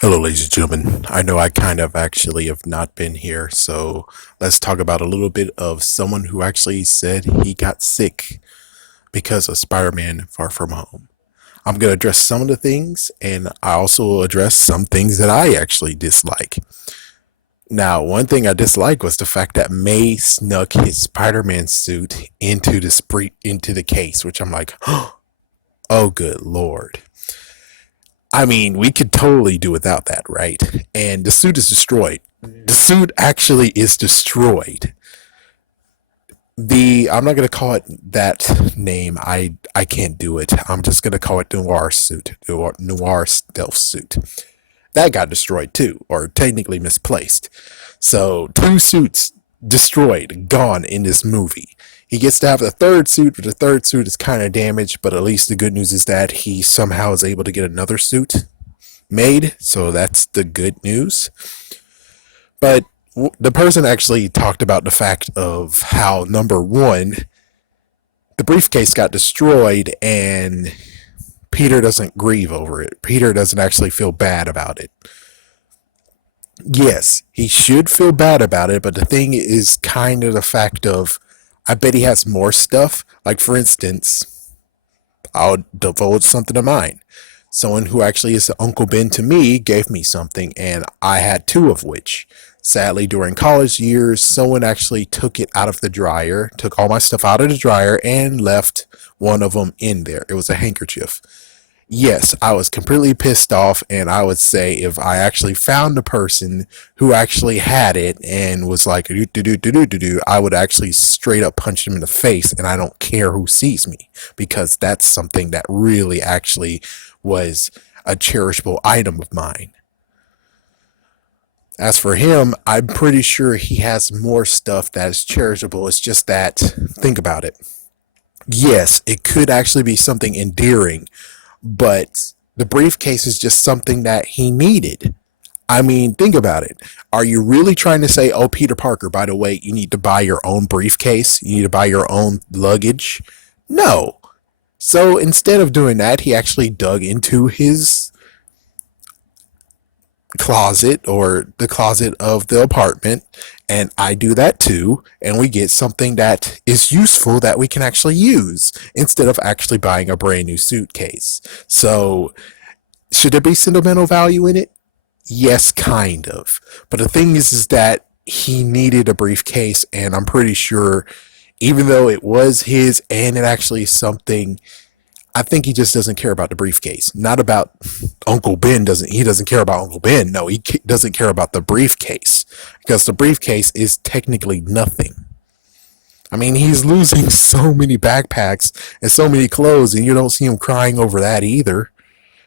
Hello, ladies and gentlemen. I know I kind of actually have not been here, so let's talk about a little bit of someone who actually said he got sick because of Spider Man Far From Home. I'm going to address some of the things, and I also will address some things that I actually dislike. Now, one thing I dislike was the fact that May snuck his Spider Man suit into the case, which I'm like, oh, good lord. I mean, we could totally do without that, right? And the suit is destroyed. The suit actually is destroyed. I'm not gonna call it that name. I can't do it. I'm just gonna call it noir suit, noir stealth suit. That got destroyed too, or technically misplaced. So two suits destroyed, gone in this movie. He gets to have the third suit, but the third suit is kind of damaged. But at least the good news is that he somehow is able to get another suit made. So that's the good news. But the person actually talked about the fact of how, number one, the briefcase got destroyed and Peter doesn't grieve over it. Peter doesn't actually feel bad about it. Yes, he should feel bad about it, but the thing is kind of the fact of I bet he has more stuff. Like, for instance, I'll divulge something of mine. Someone who actually is Uncle Ben to me gave me something, and I had two of which. Sadly, during college years, someone actually took it out of the dryer, took all my stuff out of the dryer, and left one of them in there. It was a handkerchief. Yes, I was completely pissed off, and I would say if I actually found the person who actually had it and was like, do do do do do do do, I would actually straight up punch him in the face, and I don't care who sees me because that's something that really actually was a cherishable item of mine. As for him, I'm pretty sure he has more stuff that is cherishable. It's just that, think about it. Yes, it could actually be something endearing, but the briefcase is just something that he needed. I mean, think about it. Are you really trying to say, oh, Peter Parker, by the way, you need to buy your own briefcase? You need to buy your own luggage? No. So instead of doing that, he actually dug into his closet or the closet of the apartment, and I do that too, and we get something that is useful that we can actually use instead of actually buying a brand new suitcase. So should there be sentimental value in it? Yes, kind of. But the thing is that he needed a briefcase, and I'm pretty sure even though it was his and it actually is something, I think he just doesn't care about the briefcase. Not about Uncle Ben. He doesn't care about Uncle Ben. No, he doesn't care about the briefcase because the briefcase is technically nothing. I mean, he's losing so many backpacks and so many clothes, and you don't see him crying over that either.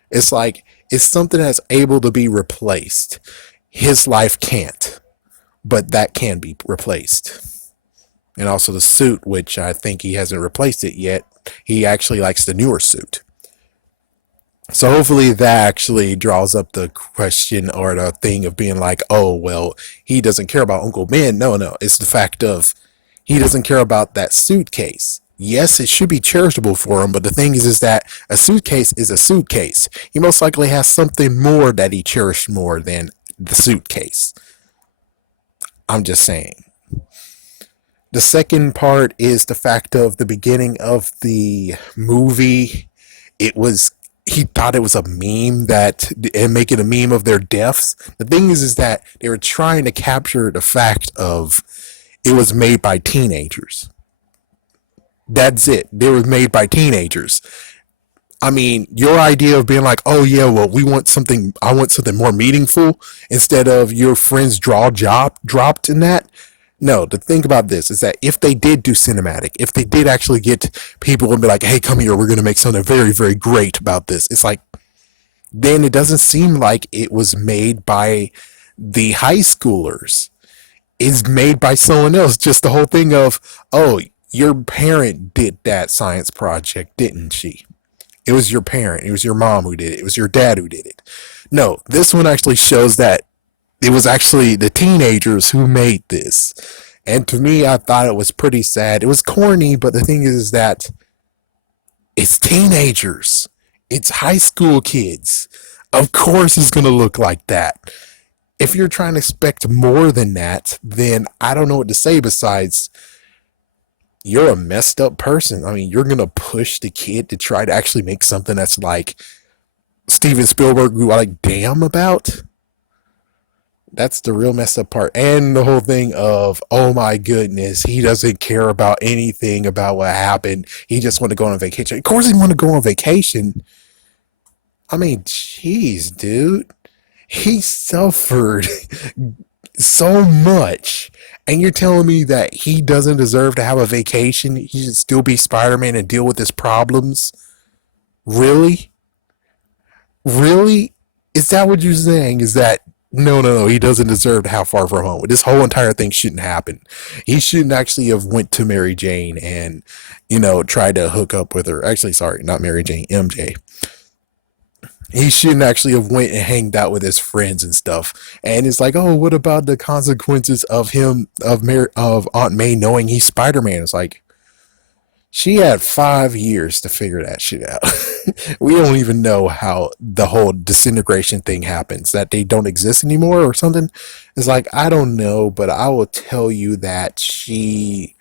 It's like it's something that's able to be replaced. His life can't, but that can be replaced. And also the suit, which I think he hasn't replaced it yet. He actually likes the newer suit. So hopefully that actually draws up the question or the thing of being like, oh, well, he doesn't care about Uncle Ben. No, no. It's the fact of he doesn't care about that suitcase. Yes, it should be charitable for him, but the thing is that a suitcase is a suitcase. He most likely has something more that he cherished more than the suitcase. I'm just saying. The second part is the fact of the beginning of the movie. It was he thought it was a meme that and make it a meme of their deaths. The thing is that they were trying to capture the fact of it was made by teenagers. That's it. They were made by teenagers. I mean, your idea of being like, oh yeah, well, I want something more meaningful instead of your friend's draw job dropped in that. No, the thing about this is that if they did do cinematic, if they did actually get people and be like, hey, come here, we're going to make something very, very great about this, it's like, then it doesn't seem like it was made by the high schoolers. It's made by someone else. Just the whole thing of, oh, your parent did that science project, didn't she? It was your parent. It was your mom who did it. It was your dad who did it. No, this one actually shows that it was actually the teenagers who made this. And to me, I thought it was pretty sad. It was corny, but the thing is that it's teenagers. It's high school kids. Of course he's going to look like that. If you're trying to expect more than that, then I don't know what to say besides you're a messed up person. I mean, you're going to push the kid to try to actually make something that's like Steven Spielberg who I like damn about. That's the real messed up part. And the whole thing of, oh my goodness, he doesn't care about anything about what happened. He just want to go on vacation. Of course he want to go on vacation. I mean, jeez, dude. He suffered so much. And you're telling me that he doesn't deserve to have a vacation? He should still be Spider-Man and deal with his problems? Really? Really? Is that what you're saying? Is that no, no, no? He doesn't deserve to have Far From Home. This whole entire thing shouldn't happen. He shouldn't actually have went to Mary Jane and tried to hook up with her. Actually, sorry, not Mary Jane, MJ. He shouldn't actually have went and hanged out with his friends and stuff. And it's like, oh, what about the consequences of him of Aunt May knowing he's Spider Man? It's like she had 5 years to figure that shit out. We don't even know how the whole disintegration thing happens, that they don't exist anymore or something. It's like, I don't know, but I will tell you that she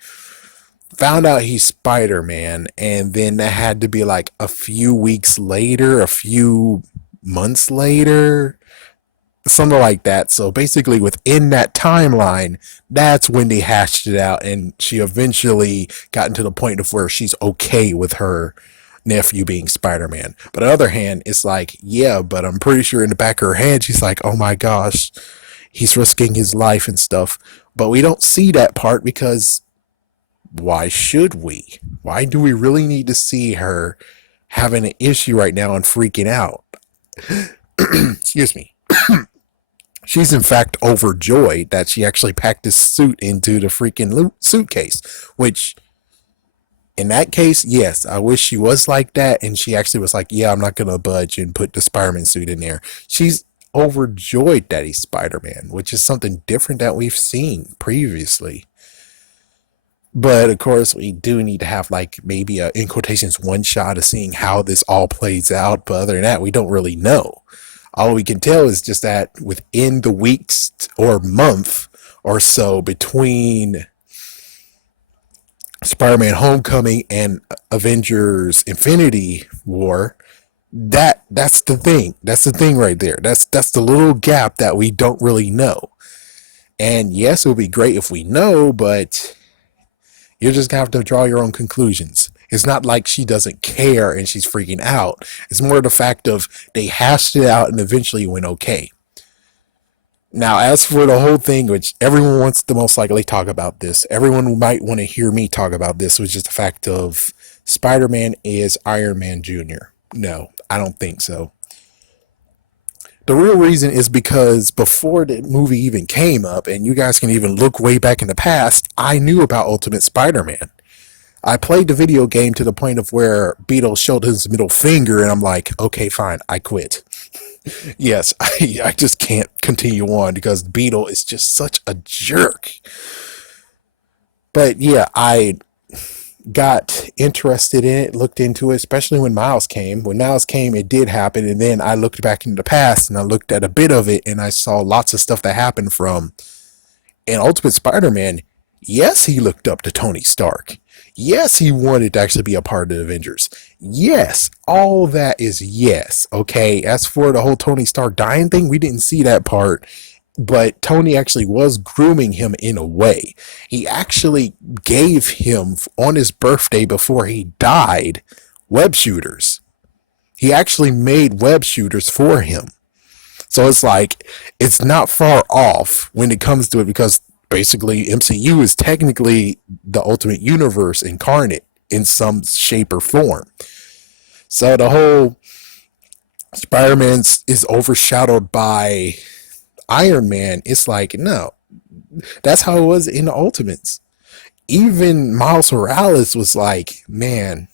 found out he's Spider Man, and then that had to be like a few weeks later, a few months later, something like that. So basically, within that timeline, that's when they hashed it out, and she eventually got to the point of where she's okay with her nephew being Spider-Man. But on the other hand, it's like, yeah, but I'm pretty sure in the back of her head, she's like, oh my gosh, he's risking his life and stuff. But we don't see that part because why should we? Why do we really need to see her having an issue right now and freaking out? Excuse me. She's in fact overjoyed that she actually packed this suit into the freaking suitcase, which in that case, yes, I wish she was like that. And she actually was like, yeah, I'm not going to budge and put the Spider-Man suit in there. She's overjoyed that he's Spider-Man, which is something different that we've seen previously. But of course, we do need to have like maybe a in quotations one shot of seeing how this all plays out. But other than that, we don't really know. All we can tell is just that within the weeks or month or so between Spider-Man Homecoming and Avengers Infinity War, that's the thing. That's the thing right there. That's the little gap that we don't really know. And yes, it would be great if we know, but you're just gonna have to draw your own conclusions. It's not like she doesn't care and she's freaking out. It's more the fact of they hashed it out and eventually went okay. Now, as for the whole thing, which everyone wants to most likely talk about this, everyone might want to hear me talk about this, which is the fact of Spider-Man is Iron Man Jr. No, I don't think so. The real reason is because before the movie even came up, and you guys can even look way back in the past, I knew about Ultimate Spider-Man. I played the video game to the point of where Beetle showed his middle finger, and I'm like, okay, fine, I quit. Yes, I just can't continue on because Beetle is just such a jerk. But yeah, I got interested in it, looked into it, especially when Miles came. When Miles came, it did happen, and then I looked back into the past and I looked at a bit of it and I saw lots of stuff that happened from in Ultimate Spider-Man. Yes, he looked up to Tony Stark. Yes, he wanted to actually be a part of the Avengers. Yes, all that is yes. Okay, as for the whole Tony Stark dying thing, we didn't see that part, but Tony actually was grooming him in a way. He actually gave him, on his birthday before he died, web shooters. He actually made web shooters for him. So it's like, it's not far off when it comes to it because basically MCU is technically the Ultimate Universe incarnate in some shape or form. So the whole Spider-Man is overshadowed by Iron Man. It's like, no, that's how it was in the Ultimates. Even Miles Morales was like, man,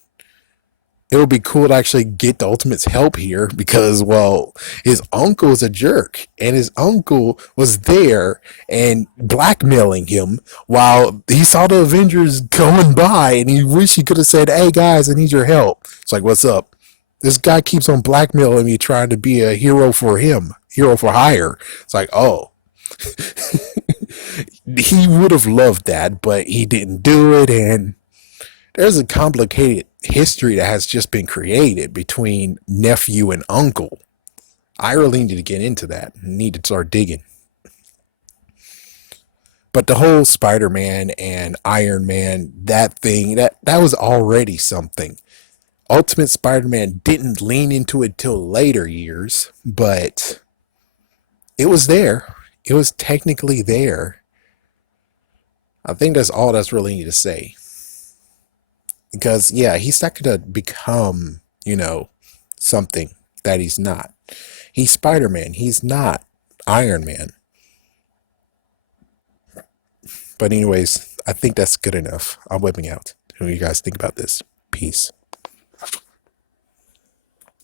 it would be cool to actually get the Ultimates help here because, well, his uncle is a jerk and his uncle was there and blackmailing him while he saw the Avengers going by and he wished he could have said, hey guys, I need your help. It's like, what's up? This guy keeps on blackmailing me, trying to be a hero for him, hero for hire. It's like, oh, he would have loved that, but he didn't do it. And there's a complicated history that has just been created between nephew and uncle. I really need to get into that. Need to start digging. But the whole Spider-Man and Iron Man, that thing, that was already something. Ultimate Spider-Man didn't lean into it till later years, but it was there. It was technically there. I think that's all that's really need to say. Because yeah, he's not gonna become, something that he's not. He's Spider-Man. He's not Iron Man. But anyways, I think that's good enough. I'm whipping out. What do you guys think about this? Peace.